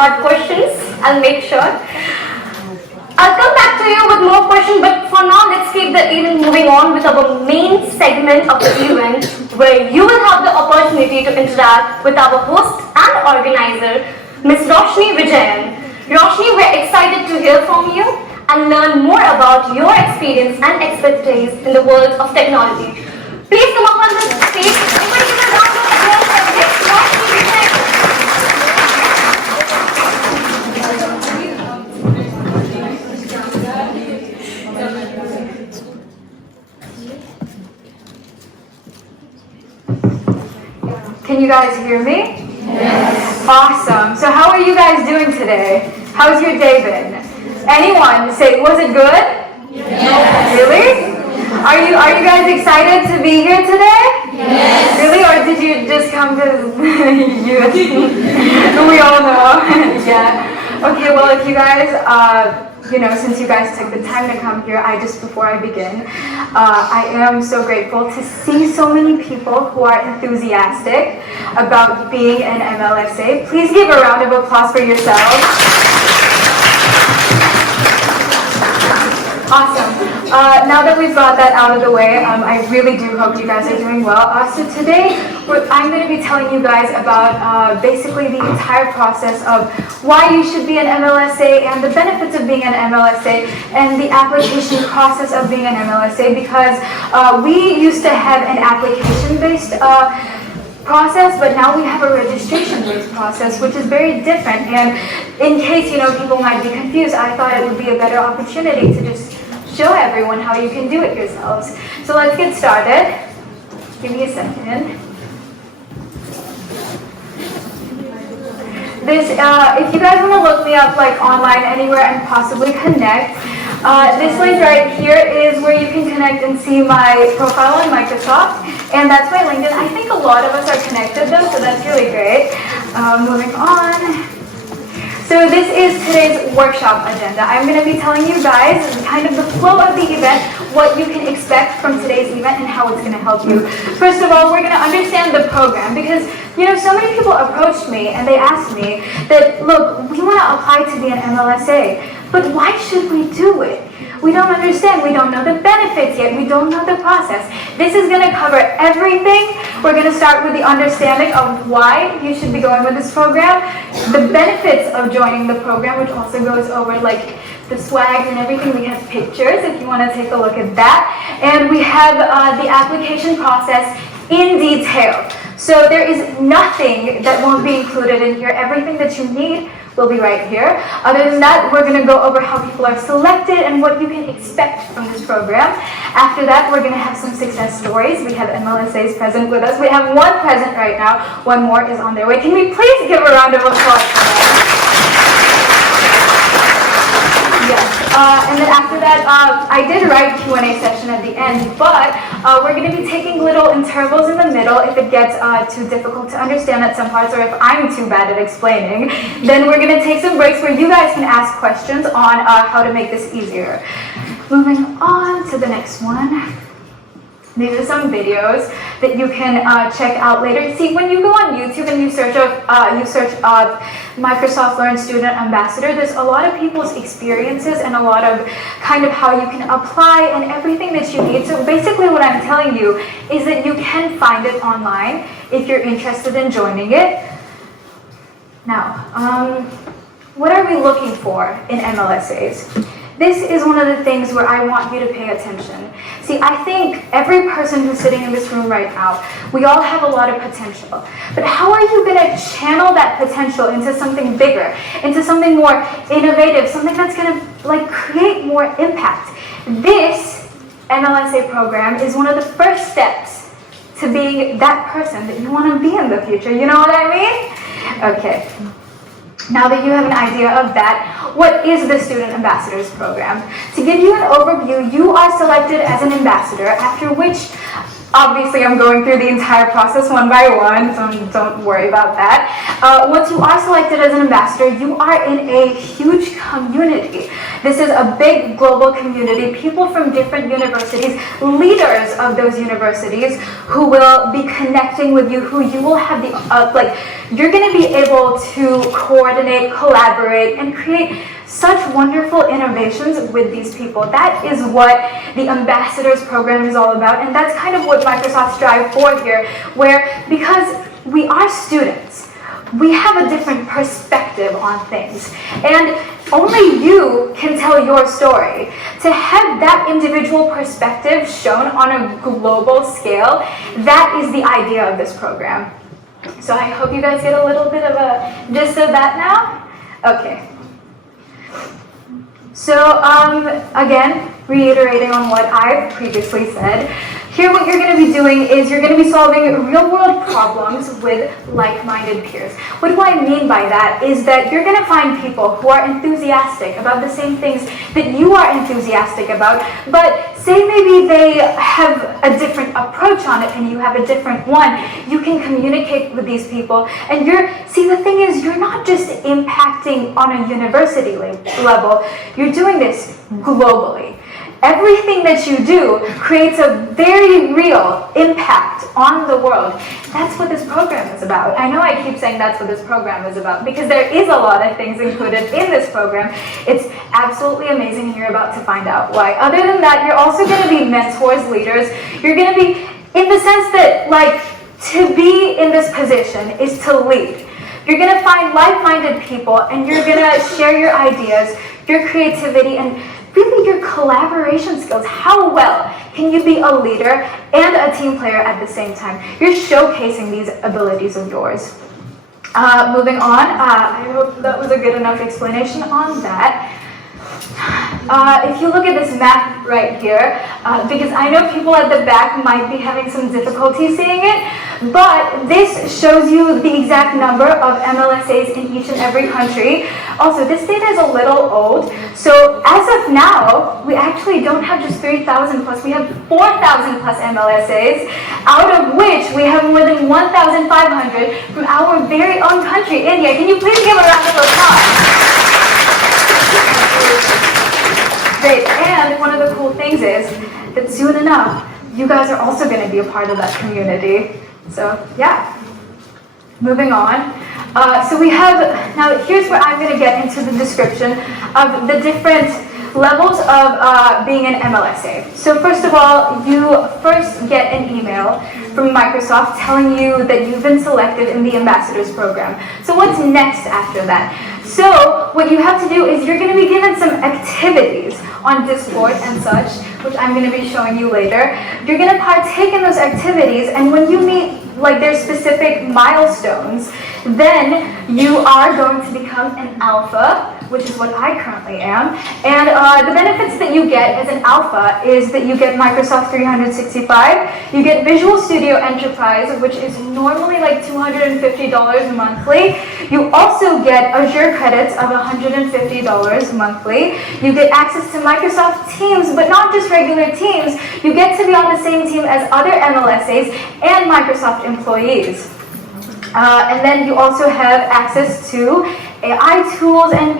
hard questions. I'll make sure. I'll come back to you with more questions, but for now, let's keep the event moving on with our main segment of the event, where you will have the opportunity to interact with our host and organizer, Ms. Roshani VIjayan. Roshani, we're excited to hear from you and learn more about your experience and expertise in the world of technology. Please come up on the stage. Everybody give a round of applause for Ms. Roshani VIjayan. Can you guys hear me? Yes. Awesome. So how are you guys doing today? How's your day been? Anyone say, was it good? Yes. Really? Are you guys excited to be here today? Yes. Really? Or did you just come to we all know. Yeah. Okay, well, if you guys since you guys took the time to come here, before I begin, I am so grateful to see so many people who are enthusiastic about being an MLSA. Please give a round of applause for yourselves. Awesome. Now that we've got that out of the way, I really do hope you guys are doing well. So today, I'm going to be telling you guys about basically the entire process of why you should be an MLSA and the benefits of being an MLSA and the application process of being an MLSA, because we used to have an application-based process, but now we have a registration-based process, which is very different. And in case people might be confused, I thought it would be a better opportunity to just show everyone how you can do it yourselves. So let's get started. Give me a second. If you guys want to look me up online anywhere and possibly connect, this link right here is where you can connect and see my profile on Microsoft, and that's my LinkedIn. I think a lot of us are connected though, so that's really great. Moving on. So this is today's workshop agenda. I'm going to be telling you guys kind of the flow of the event, what you can expect from today's event and how it's going to help you. First of all, we're going to understand the program, because so many people approached me and they asked me that, look, we want to apply to be an MLSA, but why should we do it? We don't understand. We don't know the benefits yet. We don't know the process. This is going to cover everything. We're going to start with the understanding of why you should be going with this program, the benefits of joining the program, which also goes over the swags and everything. We have pictures if you want to take a look at that. And we have the application process in detail. So there is nothing that won't be included in here. Everything that you need will be right here. Other than that, we're going to go over how people are selected and what you can expect from this program. After that, we're going to have some success stories. We have MLSAs present with us. We have one present right now. One more is on their way. Can we please give a round of applause for them? Yes. And then after that, I did write Q&A section at the end, but we're going to be taking little intervals in the middle. If it gets too difficult to understand at some parts, or if I'm too bad at explaining, then we're going to take some breaks where you guys can ask questions on how to make this easier. Moving on to the next one. These are some videos that you can check out later. See, when you go on YouTube and you search up Microsoft Learn Student Ambassador, there's a lot of people's experiences and a lot of kind of how you can apply and everything that you need. So basically what I'm telling you is that you can find it online if you're interested in joining it. Now, what are we looking for in MLSAs? This is one of the things where I want you to pay attention. See, I think every person who's sitting in this room right now, we all have a lot of potential. But how are you going to channel that potential into something bigger, into something more innovative, something that's going to create more impact? This MLSA program is one of the first steps to being that person that you want to be in the future. You know what I mean? Okay. Now that you have an idea of that, what is the Student Ambassadors Program? To give you an overview, you are selected as an ambassador, after which, obviously I'm going through the entire process one by one, so don't worry about that. Once you are selected as an ambassador, you are in a huge community. This is a big global community, people from different universities, leaders of those universities who will be connecting with you, who you will have the, you're going to be able to coordinate, collaborate, and create such wonderful innovations with these people. That is what the Ambassadors Program is all about, and that's kind of what Microsoft strives for here, where because we are students, we have a different perspective on things, and only you can tell your story. To have that individual perspective shown on a global scale, that is the idea of this program. So I hope you guys get a little bit of a gist of that now. Okay. So again, reiterating on what I've previously said, here what you're going to be doing is you're going to be solving real-world problems with like-minded peers. What do I mean by that is that you're going to find people who are enthusiastic about the same things that you are enthusiastic about, but say maybe they have a different approach on it and you have a different one. You can communicate with these people, and see, the thing is, you're not just impacting on a university level, you're doing this globally. Everything that you do creates a very real impact on the world. That's what this program is about. I know I keep saying that's what this program is about because there is a lot of things included in this program. It's absolutely amazing, and you're about to find out why. Other than that, you're also going to be mentors, leaders. You're going to be, in the sense that, to be in this position is to lead. You're going to find like-minded people, and you're going to share your ideas, your creativity, and really your collaboration skills. How well can you be a leader and a team player at the same time? You're showcasing these abilities of yours. Moving on, I hope that was a good enough explanation on that. If you look at this map right here, because I know people at the back might be having some difficulty seeing it, but this shows you the exact number of MLSAs in each and every country. Also, this data is a little old, so as of now, we actually don't have just 3,000 plus, we have 4,000 plus MLSAs, out of which we have more than 1,500 from our very own country, India. Can you please give a round of applause? Great, and one of the cool things is that soon enough, you guys are also going to be a part of that community. So yeah, moving on. So we have, now here's where I'm going to get into the description of the different levels of being an MLSA. So first of all, you first get an email from Microsoft telling you that you've been selected in the Ambassadors Program. So what's next after that? So what you have to do is you're going to be given some activities on Discord and such, which I'm going to be showing you later. You're going to partake in those activities, and when you meet their specific milestones, then you are going to become an alpha, which is what I currently am. And the benefits that you get as an alpha is that you get Microsoft 365, you get Visual Studio Enterprise, which is normally $250 monthly. You also get Azure credits of $150 monthly. You get access to Microsoft Teams, but not just regular Teams. You get to be on the same team as other MLSAs and Microsoft employees. And then you also have access to AI tools, and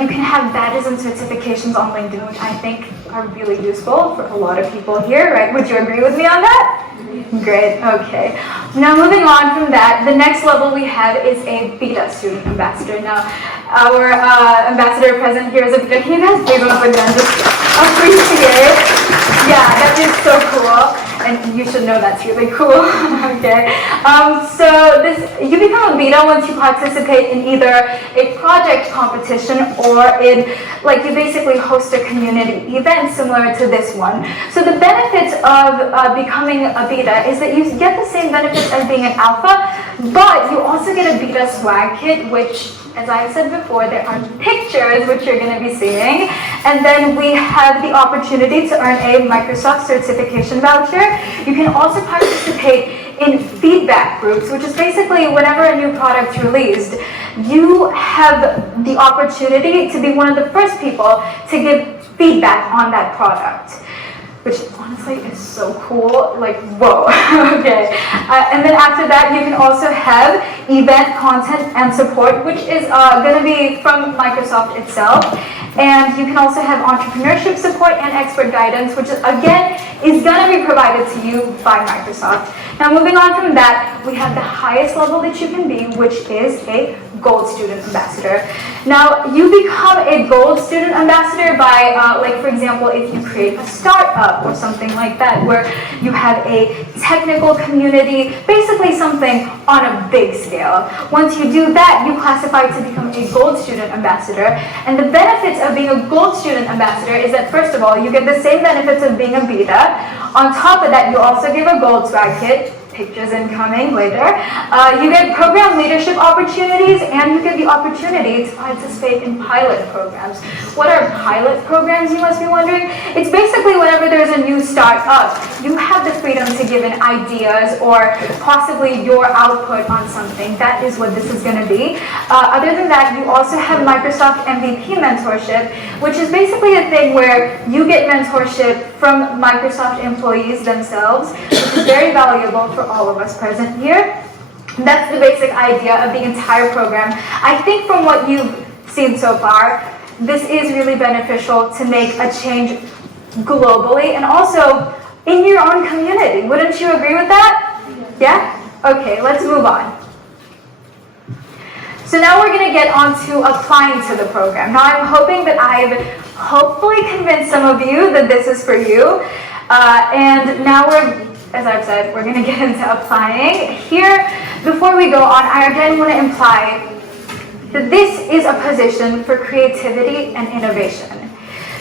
you can have badges and certifications on LinkedIn, which I think are really useful for a lot of people here, right? Would you agree with me on that? Great, okay. Now moving on from that, the next level we have is a beta student ambassador. Now, our ambassador present here is a beta. Can you guys please once again just appreciate? Yeah, that is so cool. And you should know that's really cool. Okay. So you become a beta once you participate in either a project competition or in, you basically host a community event similar to this one. So the benefits of becoming a beta is that you get the same benefits as being an alpha, but you also get a beta swag kit, which, as I said before, there are pictures which you're going to be seeing, and then we have the opportunity to earn a Microsoft certification voucher. You can also participate in feedback groups, which is basically whenever a new product is released, you have the opportunity to be one of the first people to give feedback on that product, which honestly is so cool, like, whoa, okay. And then after that, you can also have event content and support, which is gonna be from Microsoft itself. And you can also have entrepreneurship support and expert guidance, which again is gonna be provided to you by Microsoft. Now moving on from that, we have the highest level that you can be, which is a Gold Student Ambassador. Now, you become a Gold Student Ambassador by, like for example, if you create a startup or something like that, where you have a technical community, basically something on a big scale. Once you do that, you classify to become a Gold Student Ambassador. And the benefits of being a Gold Student Ambassador is that, first of all, you get the same benefits of being a beta. On top of that, you also give a Gold Swag Kit, pictures incoming later. You get program leadership opportunities, and you get the opportunity to participate in pilot programs. What are pilot programs, you must be wondering? It's basically whenever there's a new startup, you have the freedom to give in ideas or possibly your output on something. That is what this is going to be. Other than that, you also have Microsoft MVP mentorship, which is basically a thing where you get mentorship from Microsoft employees themselves, which is very valuable for all of us present here. That's the basic idea of the entire program. I think from what you've seen so far, this is really beneficial to make a change globally and also in your own community. Wouldn't you agree with that? Yeah? Okay, let's move on. So now we're going to get on to applying to the program. Now I'm hoping that I've hopefully convinced some of you that this is for you. And now as I've said, we're going to get into applying. Here, before we go on, I again want to imply that this is a position for creativity and innovation.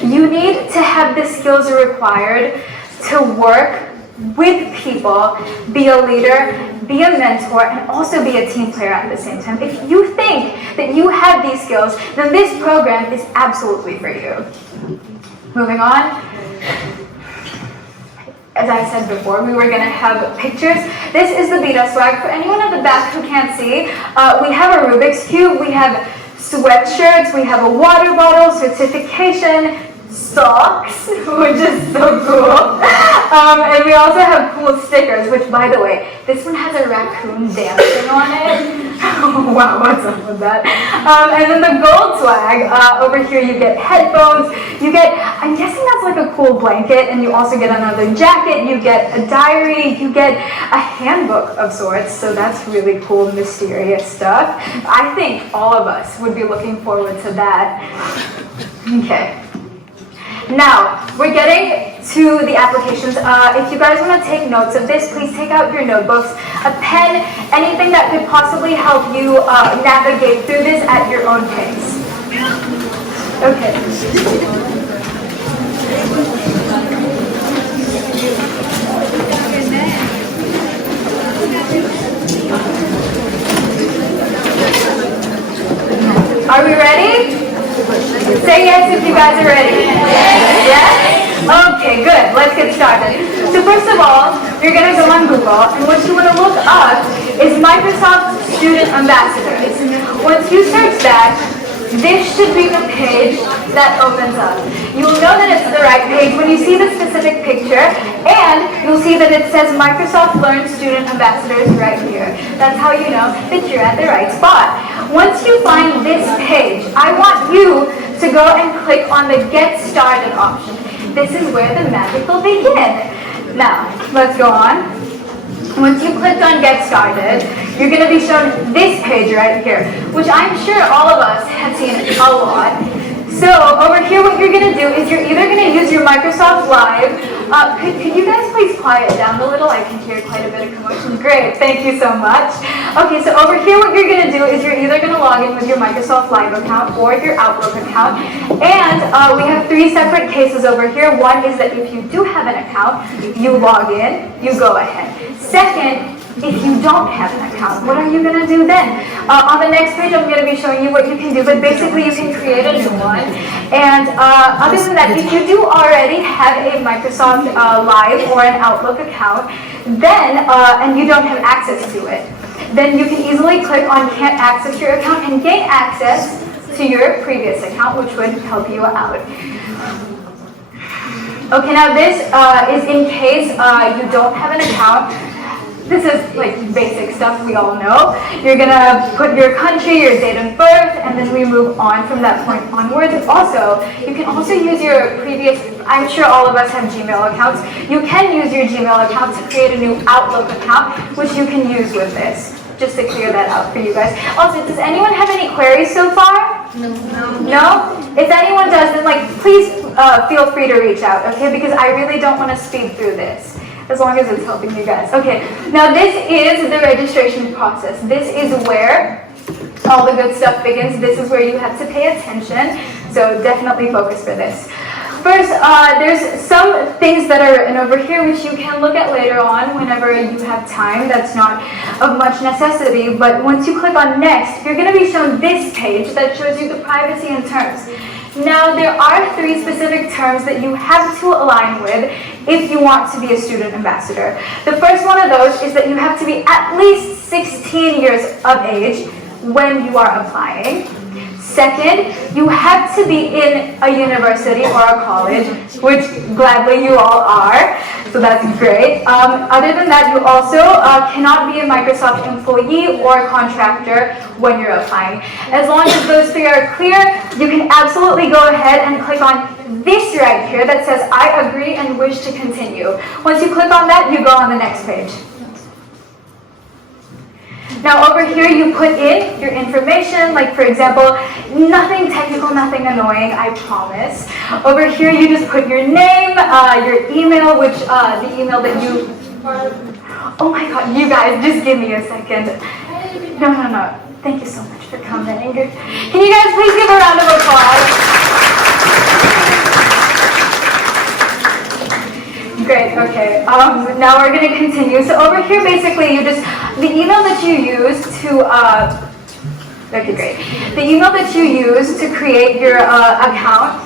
You need to have the skills required to work with people, be a leader, be a mentor, and also be a team player at the same time. If you think that you have these skills, then this program is absolutely for you. Moving on. As I said before, we were going to have pictures. This is the beta swag. For anyone at the back who can't see, we have a Rubik's Cube, we have sweatshirts, we have a water bottle, certification, socks, which is so cool. And we also have cool stickers, which, by the way, this one has a raccoon dancing on it. Wow, what's up with that? And then the gold swag, over here you get headphones, you get, I'm guessing that's like a cool blanket, and you also get another jacket, you get a diary, you get a handbook of sorts, so that's really cool, mysterious stuff. I think all of us would be looking forward to that. Okay. Now, we're getting to the applications. If you guys want to take notes of this, please take out your notebooks, a pen, anything that could possibly help you navigate through this at your own pace. Okay. Are we ready? Say yes if you guys are ready. Yes? Okay, good. Let's get started. So first of all, you're going to go on Google, and what you want to look up is Microsoft Student Ambassadors. Once you search that, this should be the page that opens up. You'll know that it's the right page when you see the specific picture, and you'll see that it says Microsoft Learn Student Ambassadors right here. That's how you know that you're at the right spot. Once you find this page, I want you to go and click on the Get Started option. This is where the magic will begin. Now, let's go on. Once you click on Get Started, you're going to be shown this page right here, which I'm sure all of us have seen a lot. So over here, what you're going to do is you're either going to use your Microsoft Live. Could you guys please quiet down a little? I can hear quite a bit of commotion. Great, thank you so much. Okay, so over here, what you're going to do is you're either going to log in with your Microsoft Live account or your Outlook account. And we have 3 separate cases over here. One is that if you do have an account, you log in, you go ahead. Second, if you don't have an account? What are you going to do then? On the next page, I'm going to be showing you what you can do, but basically you can create a new one. And other than that, if you do already have a Microsoft Live or an Outlook account, then, and you don't have access to it, then you can easily click on Can't Access Your Account and gain access to your previous account, which would help you out. Okay, now this is in case you don't have an account. This is like basic stuff we all know. You're gonna put your country, your date of birth, and then we move on from that point onwards. Also, you can also use your previous, I'm sure all of us have Gmail accounts. You can use your Gmail account to create a new Outlook account, which you can use with this. Just to clear that out for you guys. Also, does anyone have any queries so far? No. No? If anyone does, then please feel free to reach out, okay? Because I really don't want to speed through this, as long as it's helping you guys. Okay, now this is the registration process. This is where all the good stuff begins. This is where you have to pay attention, so definitely focus for this. First, there's some things that are written over here which you can look at later on whenever you have time. That's not of much necessity, but once you click on next, you're going to be shown this page that shows you the privacy and terms. Now, there are 3 specific terms that you have to align with if you want to be a student ambassador. The first one of those is that you have to be at least 16 years of age when you are applying. Second, you have to be in a university or a college, which gladly you all are, so that's great. Other than that, you also cannot be a Microsoft employee or a contractor when you're applying. As long as those 3 are clear, you can absolutely go ahead and click on this right here that says, I agree and wish to continue. Once you click on that, you go on the next page. Now over here you put in your information, like for example, nothing technical, nothing annoying, I promise. Over here you just put your name, your email, which the email that you, oh my god, you guys, just give me a second. No, thank you so much for coming. Can you guys please give a round of applause? Great, okay. Now we're going to continue. So over here, basically, the email that you use to, okay, great. The email that you use to create your account,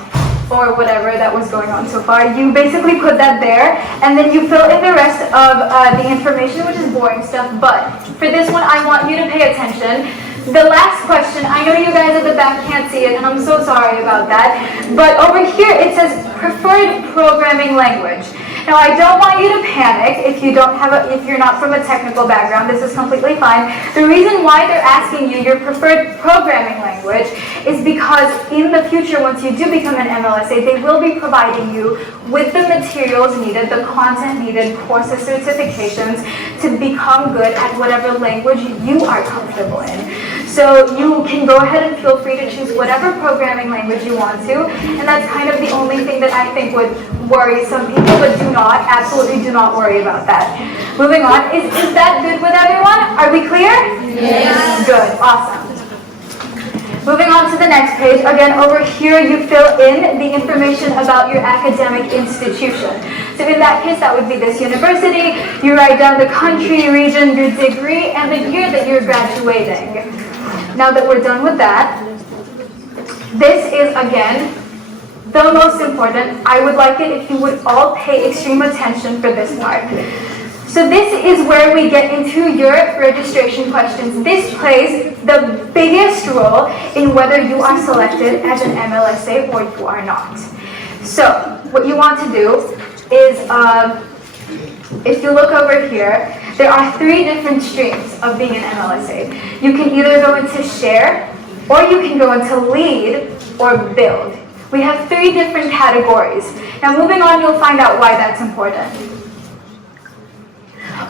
or whatever that was going on so far, you basically put that there, and then you fill in the rest of the information, which is boring stuff, but for this one, I want you to pay attention. The last question, I know you guys at the back can't see it, and I'm so sorry about that, but over here it says preferred programming language. Now, I don't want you to panic if you don't have if you're not from a technical background. This is completely fine. The reason why they're asking you your preferred programming language is because in the future, once you do become an MLSA, they will be providing you with the materials needed, the content needed, courses, certifications to become good at whatever language you are comfortable in. So you can go ahead and feel free to choose whatever programming language you want to, and that's kind of the only thing that I think would worry some people, but absolutely do not worry about that. Moving on, is that good with everyone? Are we clear? Yes. Good, awesome. Moving on to the next page, again over here you fill in the information about your academic institution. So in that case, that would be this university. You write down the country, region, your degree, and the year that you're graduating. Now that we're done with that, this is again the most important. I would like it if you would all pay extreme attention for this part. So this is where we get into your registration questions. This plays the biggest role in whether you are selected as an MLSA or you are not. So what you want to do is, if you look over here, there are 3 different streams of being an MLSA. You can either go into share, or you can go into lead, or build. We have 3 different categories. Now moving on, you'll find out why that's important.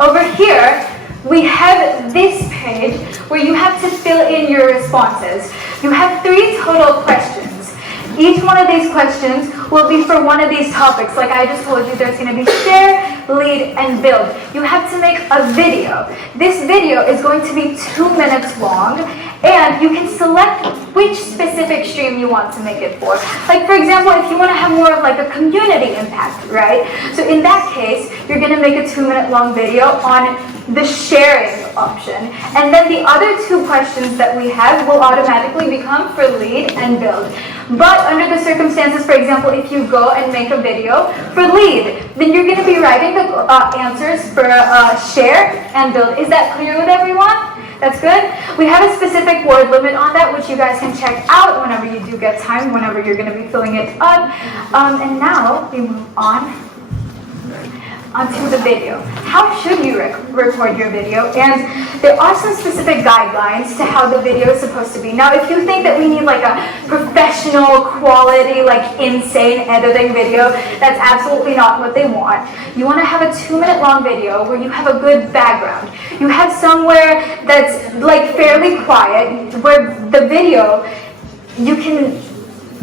Over here, we have this page where you have to fill in your responses. You have 3 total questions. Each one of these questions will be for one of these topics. Like I just told you, there's going to be share, lead, and build. You have to make a video. This video is going to be 2 minutes long, and you can select which specific stream you want to make it for. Like for example, if you want to have more of like a community impact, right? So in that case, you're going to make a 2-minute long video on the sharing option. And then the other two questions that we have will automatically become for lead and build. But under the circumstances, for example, if you go and make a video for lead, then you're going to be writing the answers for share and build. Is that clear with everyone? That's good? We have a specific word limit on that, which you guys can check out whenever you do get time, whenever you're going to be filling it up. And now we move on onto the video. How should you record your video? And there are some specific guidelines to how the video is supposed to be. Now, if you think that we need like a professional quality, like insane editing video, that's absolutely not what they want. You want to have a 2-minute long video where you have a good background. You have somewhere that's like fairly quiet, where the video, you can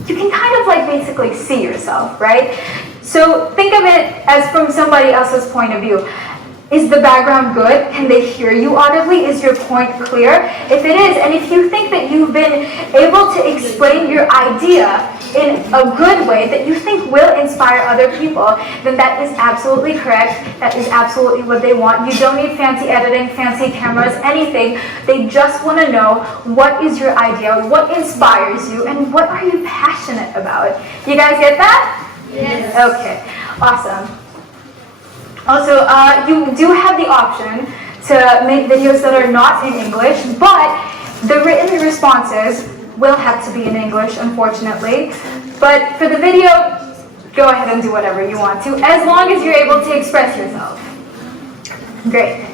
kind of like basically see yourself, right? So think of it as from somebody else's point of view. Is the background good? Can they hear you audibly? Is your point clear? If it is, and if you think that you've been able to explain your idea in a good way that you think will inspire other people, then that is absolutely correct. That is absolutely what they want. You don't need fancy editing, fancy cameras, anything. They just want to know what is your idea, what inspires you, and what are you passionate about. You guys get that? Yes. Okay, awesome. Also, you do have the option to make videos that are not in English, but the written responses will have to be in English, unfortunately. But for the video, go ahead and do whatever you want to, as long as you're able to express yourself. Great.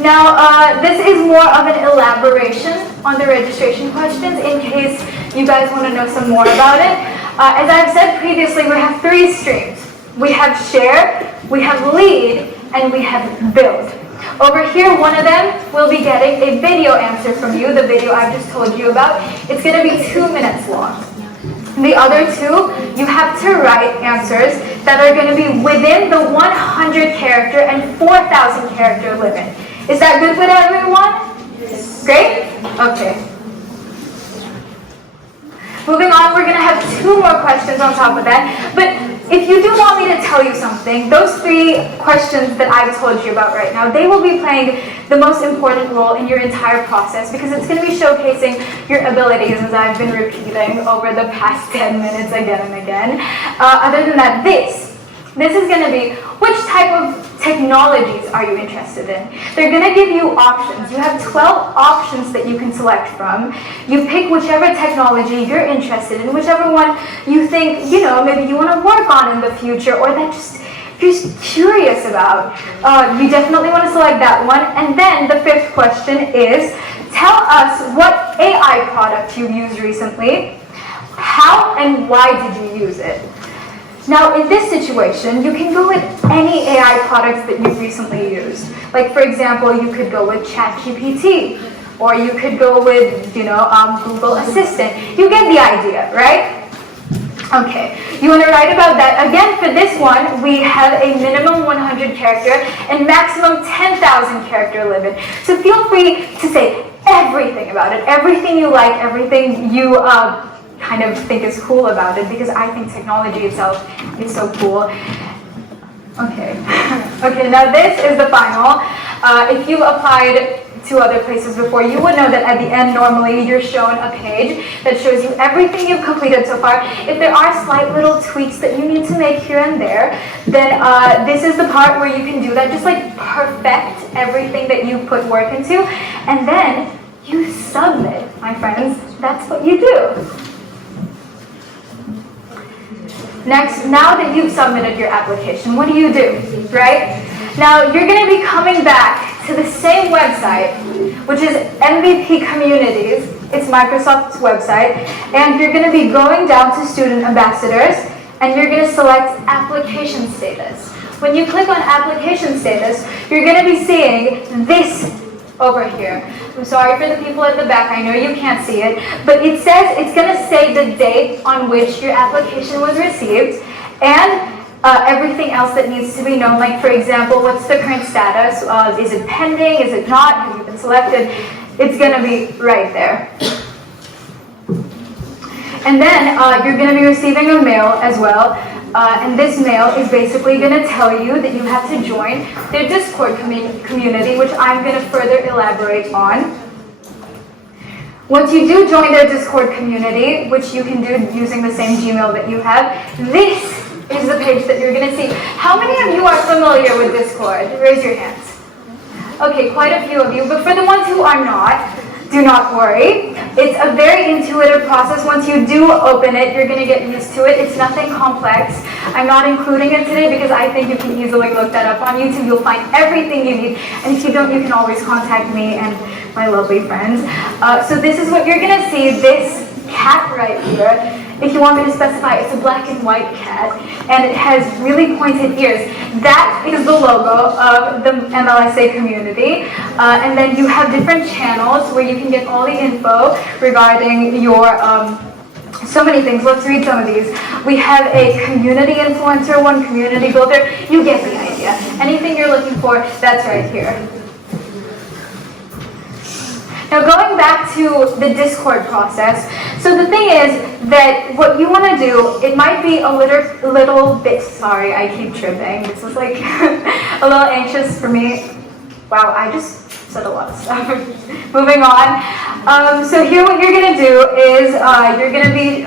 Now, this is more of an elaboration on the registration questions in case you guys want to know some more about it. As I've said previously, we have 3 streams. We have share, we have lead, and we have build. Over here, one of them will be getting a video answer from you, the video I've just told you about. It's going to be 2 minutes long. The other 2, you have to write answers that are going to be within the 100 character and 4,000 character limit. Is that good with everyone? Yes. Great? Okay. Moving on, we're going to have 2 more questions on top of that. But if you do want me to tell you something, those 3 questions that I've told you about right now, they will be playing the most important role in your entire process because it's going to be showcasing your abilities, as I've been repeating over the past 10 minutes again and again. Other than that, this is going to be which type of technologies are you interested in? They're going to give you options. You have 12 options that you can select from. You pick whichever technology you're interested in, whichever one you think, maybe you want to work on in the future, or that you're just curious about. You definitely want to select that one. And then the 5th question is, tell us what AI product you've used recently, how and why did you use it? Now, in this situation, you can go with any AI products that you've recently used. Like, for example, you could go with ChatGPT, or you could go with, Google Assistant. You get the idea, right? Okay, you want to write about that. Again, for this one, we have a minimum 100 character and maximum 10,000 character limit. So feel free to say everything about it, everything you like, everything you kind of think is cool about it, because I think technology itself is so cool. Okay. Okay, now this is the final. If you've applied to other places before, you would know that at the end, normally, you're shown a page that shows you everything you've completed so far. If there are slight little tweaks that you need to make here and there, then this is the part where you can do that. Just like perfect everything that you put work into, and then you submit, my friends. That's what you do. Next, now that you've submitted your application, what do you do, right? Now, you're going to be coming back to the same website, which is MVP Communities. It's Microsoft's website. And you're going to be going down to Student Ambassadors, and you're going to select Application Status. When you click on Application Status, you're going to be seeing this over here. I'm sorry for the people at the back, I know you can't see it, but it says, it's going to say the date on which your application was received, and everything else that needs to be known, like for example, what's the current status? Is it pending? Is it not? Have you been selected? It's going to be right there. And then you're going to be receiving a mail as well And this mail is basically going to tell you that you have to join their Discord community, which I'm going to further elaborate on. Once you do join their Discord community, which you can do using the same Gmail that you have, this is the page that you're going to see. How many of you are familiar with Discord? Raise your hands. Okay, quite a few of you, but for the ones who are not, do not worry. It's a very intuitive process. Once you do open it, you're going to get used to it. It's nothing complex. I'm not including it today because I think you can easily look that up on YouTube. You'll find everything you need. And if you don't, you can always contact me and my lovely friends. So this is what you're going to see. This cat right here, if you want me to specify, it's a black and white cat, and it has really pointed ears. That is the logo of the MLSA community. And then you have different channels where you can get all the info regarding your, so many things. Let's read some of these. We have a community influencer, one community builder. You get the idea. Anything you're looking for, that's right here. Now going back to the Discord process, so the thing is that what you want to do, it might be a little bit, sorry, I keep tripping. This is like a little anxious for me. Wow, I just said a lot of stuff. Moving on. So here what you're going to do is you're going to be,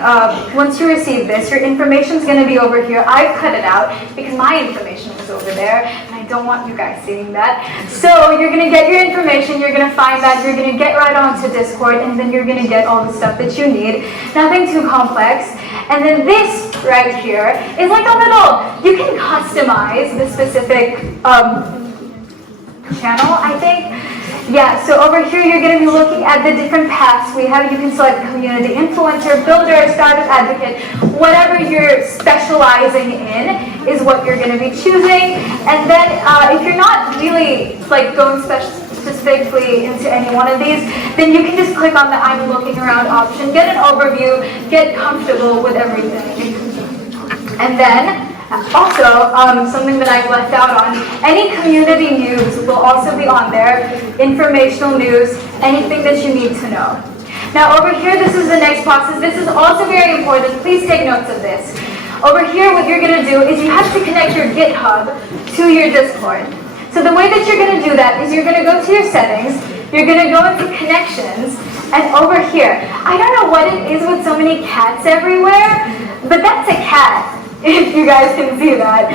once you receive this, your information is going to be over here. I've cut it out because my information was over there. I don't want you guys seeing that. So you're going to get your information, you're going to find that, you're going to get right onto Discord, and then you're going to get all the stuff that you need. Nothing too complex. And then this right here is like a little, you can customize the specific channel, I think. Yeah, so over here you're going to be looking at the different paths we have. You can select community influencer, builder, startup advocate, whatever you're specializing in is what you're going to be choosing. And then if you're not really like going specifically into any one of these, then you can just click on the I'm looking around option, get an overview, get comfortable with everything. And then also, something that I've left out on, any community news will also be on there, informational news, anything that you need to know. Now over here, this is the next process. This is also very important. Please take notes of this. Over here, what you're going to do is you have to connect your GitHub to your Discord. So the way that you're going to do that is you're going to go to your settings, you're going to go into connections, and over here, I don't know what it is with so many cats everywhere, but that's a cat. If you guys can see that.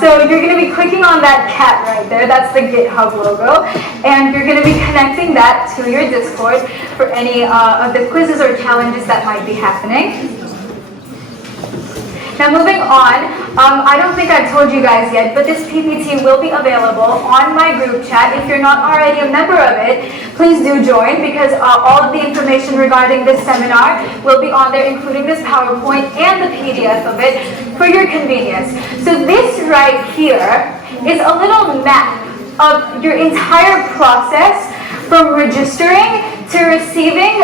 So you're going to be clicking on that cat right there. That's the GitHub logo. And you're going to be connecting that to your Discord for any of the quizzes or challenges that might be happening. Now moving on, I don't think I've told you guys yet, but this PPT will be available on my group chat. If you're not already a member of it, please do join because all of the information regarding this seminar will be on there, including this PowerPoint and the PDF of it for your convenience. So this right here is a little map of your entire process from registering to receiving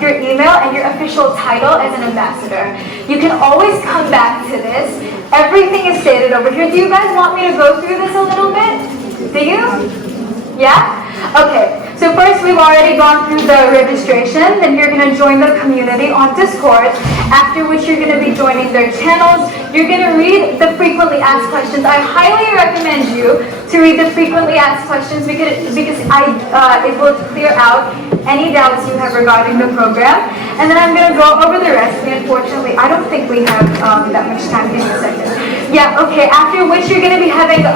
your email and your official title as an ambassador. You can always come back to this. Everything is stated over here. Do you guys want me to go through this a little bit? Do you? Yeah? Okay. So first we've already gone through the registration, then you're going to join the community on Discord, after which you're going to be joining their channels. You're going to read the frequently asked questions. I highly recommend you to read the frequently asked questions because it will clear out any doubts you have regarding the program. And then I'm going to go over the rest. Unfortunately, I don't think we have that much time. Give me a second. Yeah, okay. After which you're going to be having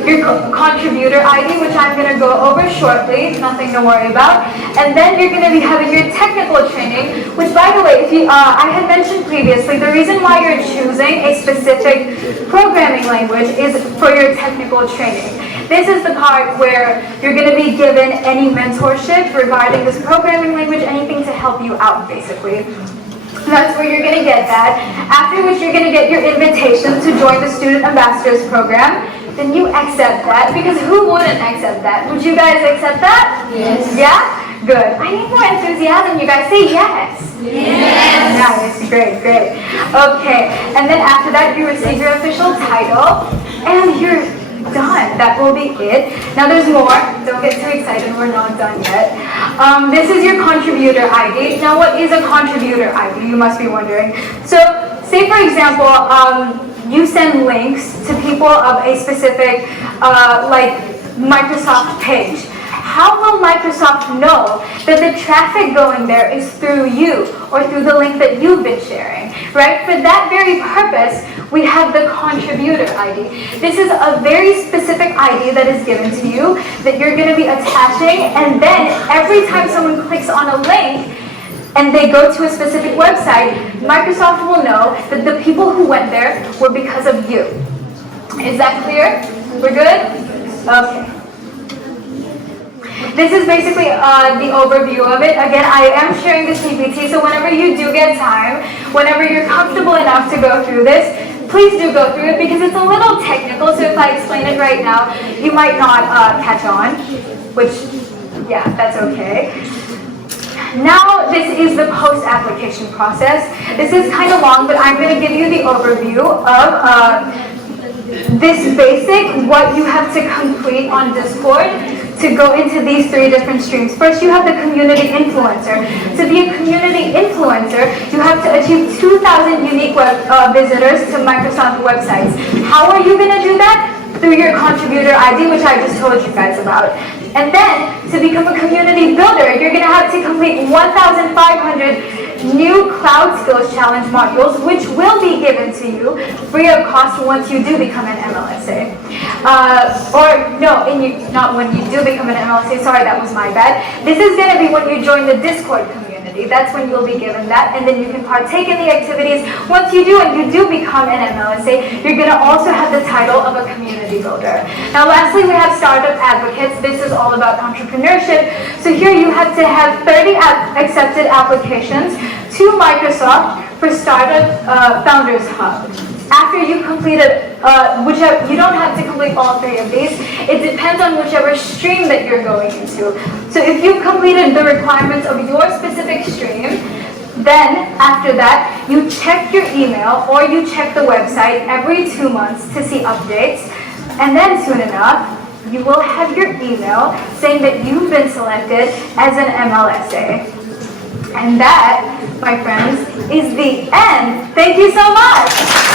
your contributor ID, which I'm going to go over shortly, nothing to worry about. And then you're going to be having your technical training, which by the way, if you, I had mentioned previously, the reason why you're choosing a specific programming language is for your technical training. This is the part where you're going to be given any mentorship regarding this programming language, anything to help you out, basically. That's where you're going to get that. After which you're going to get your invitation to join the Student Ambassadors Program. Then you accept that, because who wouldn't accept that? Would you guys accept that? Yes. Yeah? Good. I need more enthusiasm. You guys say yes. Yes. Nice. Great, great. Okay. And then after that, you receive your official title, and you're done. That will be it. Now there's more. Don't get too excited. We're not done yet. This is your contributor ID. Now what is a contributor ID? You must be wondering. So say for example, you send links to people of a specific like Microsoft page. How will Microsoft know that the traffic going there is through you or through the link that you've been sharing, right? For that very purpose, we have the contributor ID. This is a very specific ID that is given to you that you're going to be attaching, and then every time someone clicks on a link and they go to a specific website, Microsoft will know that the people who went there were because of you. Is that clear? We're good? Okay. This is basically the overview of it. Again, I am sharing this PPT, so whenever you do get time, whenever you're comfortable enough to go through this, please do go through it because it's a little technical, so if I explain it right now, you might not catch on, which, yeah, that's okay. Now, this is the post-application process. This is kind of long, but I'm going to give you the overview of this basic, what you have to complete on Discord to go into these 3 different streams. First, you have the community influencer. To be a community influencer, you have to achieve 2,000 unique visitors to Microsoft websites. How are you going to do that? Through your contributor ID, which I just told you guys about. And then, to become a community builder, you're going to have to complete 1,500 new Cloud Skills Challenge modules, which will be given to you free of cost once you do become an MLSA. Not when you do become an MLSA, sorry, that was my bad. This is going to be when you join the Discord community. That's when you'll be given that, and then you can partake in the activities. Once you do, and you do become an MLSA, you're going to also have the title of a community builder. Now, lastly, we have startup advocates. This is all about entrepreneurship. So here you have to have 30 accepted applications to Microsoft for Startup Founders Hub. After you completed, you don't have to complete all 3 of these. It depends on whichever stream that you're going into. So if you've completed the requirements of your specific stream, then after that, you check your email or you check the website every 2 months to see updates. And then soon enough, you will have your email saying that you've been selected as an MLSA. And that, my friends, is the end. Thank you so much.